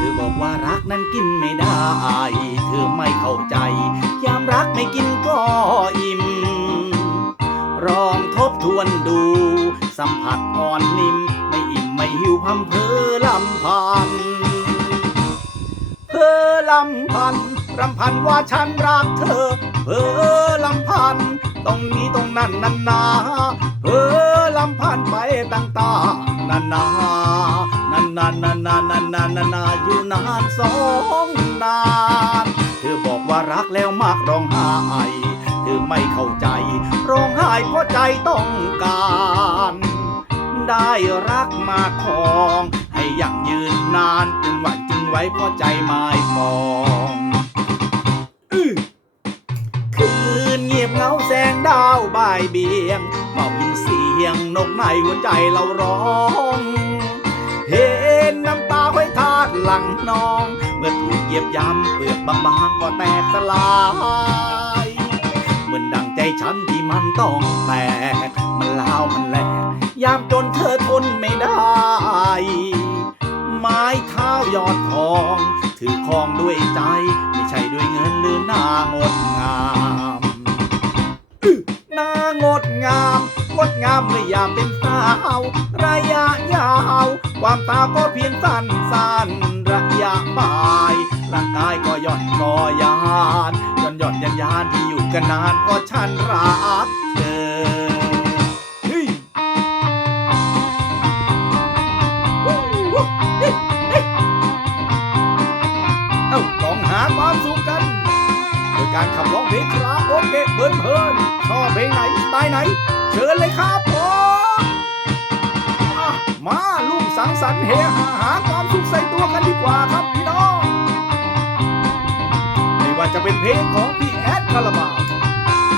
ธอบอกว่ารักนั้นกินไม่ได้ เธอไม่เข้าใจ ยามรักไม่กินก็อิ่มลองทบทวนดู สัมผัสอ่อนนิ่ม ไม่อิ่มไม่หิวพัมเพอลำพัน เพอลำพันรำพันว่าฉันรักเธอ เพอลำพันตรงนี้ตรงนั้นนันนาเพอลำพันไปต่างๆนานา นานนานนานนานนานนานอยู่นานสองนาน เธอบอกว่ารักแล้วมากร้องไห้เธอไม่เข้าใจ ร้องไห้เพราะใจต้องการ ได้รักมาครอง ให้ยั่งยืนนานจึงหวังจึงไว้เพราะใจไม่ฟองคืนเงียบเงาแสงดาวบายเบียงเบายินเสียงนกในหัวใจเราร้อง เห็นน้ำตาไว้ทาดหลังนอง เมื่อถูกเหยียบย้ำเปลือกบางๆก็แตกสลายเหมือนดังใจฉันที่มันต้องแตก มันลาวมันแหลกยามจนเธอทนไม่ได้ ไม้เท้ายอดทอง ถือครองด้วยใจ ไม่ใช่ด้วยเงินหรือหน้างดงามหน้างดงาม งดงามเมื่อยามเป็นสาวระยะยาว ความตาวก็เพียงสั้นสั้นๆระยะบ่ายร่างกายก็หย่อนก็ยานหย่อนหย่อนยันยานที่อยู่กันนานเพราะฉันรักเธอเฮ้ยเอ้าลองหาความสุขกัน โดยการขับร้องเพลงคาราโอเกะเพลินเพลินๆชอบเพลงไหนสไตล์ไหน เชิญเลยครับผมอะ มาลูกสังสรรค์เฮฮาหาความสุขใส่ตัวกันดีกว่าครับพี่น้องไม่ว่าจะเป็นเพลงของพี่แอดคาราบาว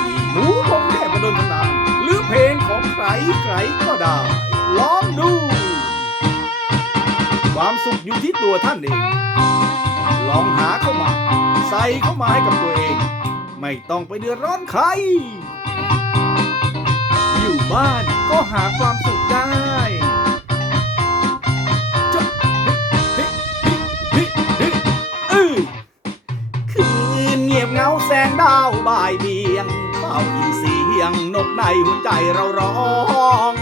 พี่หนูพงเทพดลธนานหรือเพลงของใครใครก็ได้ลองดู ความสุขอยู่ที่ตัวท่านเอง ลองหาเข้ามา ใส่เข้ามาให้กับตัวเอง ไม่ต้องไปเดือดร้อนใคร อยู่บ้านก็หาความสุขได้ สียงนกในหัวใจเราร้อง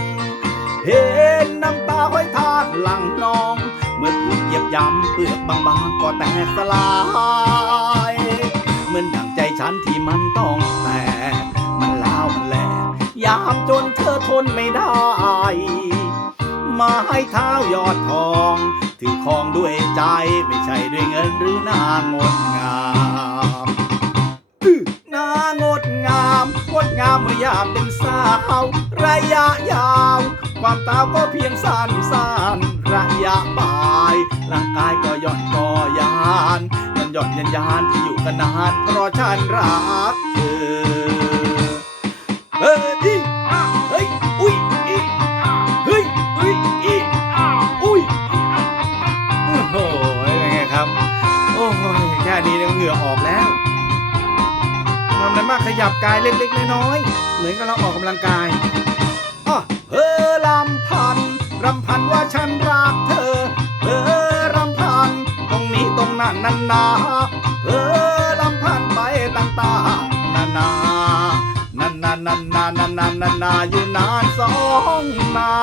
เห็นน้ำตาห้อยทาดหลังน้อง เมื่อถูกเหยียบย้ำเปลือกบางๆก็แตกสลาย เหมือนดังใจฉันที่มันต้องแตก มันล้าวมันแหลกยามจนเธอทนไม่ได้ มาให้เท้ายอดทอง ถือครองด้วยใจไม่ใช่ด้วยเงินหรือหน้างดงาม งามเมื่อยามเป็นสาว ระยะยาว ความตาวก็เพียงสั้นสั้นๆระยะปลายร่างกายก็หย่อนก็ยานยันหย่อนยันยานที่อยู่กันนานเพราะฉันรัก ทำอะไรมากขยับกายเล็กๆน้อยๆเหมือนกับเราออกกำลังกายอ้อเออลำพันรำพันว่าฉันรักเธอ เออรำพันตรงนี้ตรงนั้นนันนาเออลำพันไปต่างๆนานานานานานานานานานาอยู่นานสองนา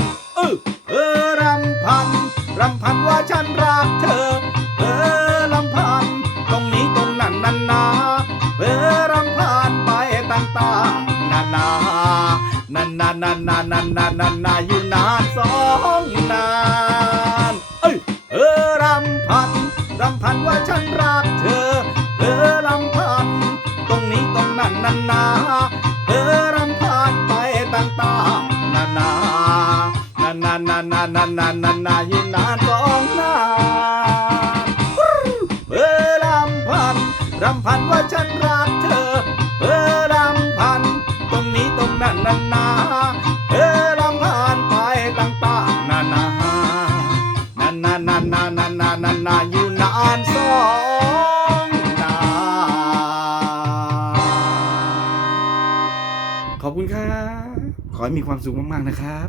นเออเออรำพันรำพันว่าฉันรักเธอ นานาอยู่นานสองนาน เอ้ยเออรำพันรำพันว่าฉันรักเธอ เออรำพัน ตรงนี้ตรงนั้นนานนาเออรำพันไปต่างๆนานานานานานานานานนานนานอยู่นานสองนานเออรำพันรำพันว่าฉันรักเธอ เออรำพัน ตรงนี้ตรงนั้นนานา ครับ ขอให้มีความสุขมาก ๆ นะครับ